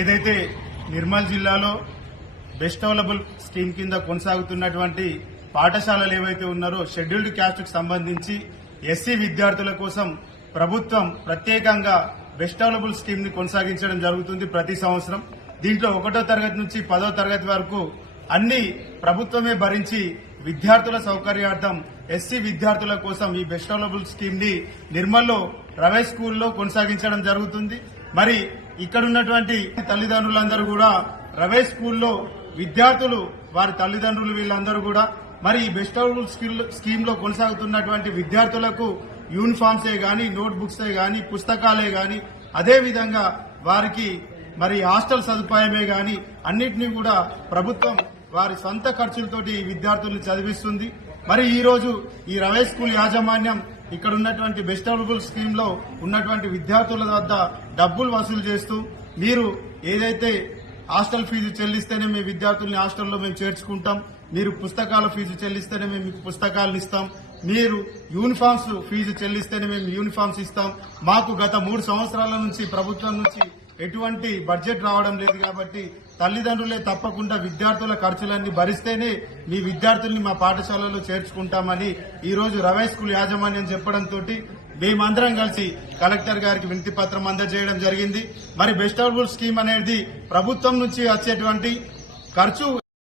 ఏదైతే నిర్మల్ జిల్లాలో best available scheme కింద కొనసాగుతున్నటువంటి పాఠశాలలు ఏవైతే ఉన్నారో షెడ్యూల్డ్ క్యాస్ట్ కు సంబంధించి ఎస్సీ విద్యార్థుల కోసం ప్రభుత్వం ప్రత్యేకంగా బెస్ట్ అవైలబుల్ స్కీమ్ ని కొనసాగించడం జరుగుతుంది ప్రతి సంవత్సరం. దీంట్లో 1వ తరగతి నుంచి 10వ తరగతి వరకు అన్ని ప్రభుత్వమే భరించి విద్యార్థుల సౌకర్యార్థం ఎస్సీ విద్యార్థుల కోసం ఈ బెస్ట్ అవైలబుల్ స్కీమ్ ని నిర్మల్లో రవై స్కూల్లో కొనసాగించడం జరుగుతుంది. మరి ఇక్కడున్నటువంటి తల్లిదండ్రులందరూ కూడా రవై స్కూల్లో విద్యార్థులు వారి తల్లిదండ్రులు వీళ్ళందరూ కూడా మరి ఈ బెస్ట్ అవైలబుల్ స్కీమ్ లో కొనసాగుతున్నటువంటి విద్యార్థులకు యూనిఫామ్సే గాని, నోట్ బుక్సే గాని, పుస్తకాలే గాని, అదేవిధంగా వారికి మరి హాస్టల్ సదుపాయమే గాని అన్నిటినీ కూడా ప్రభుత్వం వారి సొంత ఖర్చులతోటి విద్యార్థులను చదివిస్తుంది. మరి ఈ రోజు ఈ రవై స్కూల్ యాజమాన్యం ఇక్కడ ఉన్నటువంటి బెస్ట్ అవైలబుల్ స్కీమ్ లో ఉన్నటువంటి విద్యార్థుల వద్ద డబ్బులు వసూలు చేస్తూ మీరు ఏదైతే హాస్టల్ ఫీజు చెల్లిస్తేనే మీ విద్యార్థుల్ని హాస్టల్లో మేము చేర్చుకుంటాం, మీరు పుస్తకాల ఫీజు చెల్లిస్తేనే మేము మీకు పుస్తకాలను ఇస్తాం, మీరు యూనిఫామ్స్ ఫీజు చెల్లిస్తేనే మేము యూనిఫామ్స్ ఇస్తాం, మాకు గత 3 సంవత్సరాల నుంచి ప్రభుత్వం నుంచి ఎటువంటి బడ్జెట్ రావడం లేదు కాబట్టి తల్లిదండ్రులే తప్పకుండా విద్యార్థుల ఖర్చులన్నీ భరిస్తేనే మీ విద్యార్థుల్ని మా పాఠశాలలో చేర్చుకుంటామని ఈ రోజు రవై స్కూల్ యాజమాన్యం చెప్పడంతో మేమందరం కలిసి కలెక్టర్ గారికి వినతి పత్రం అందజేయడం జరిగింది. మరి బెస్ట్ అవైలబుల్ స్కీమ్ అనేది ప్రభుత్వం నుంచి వచ్చేటువంటి ఖర్చు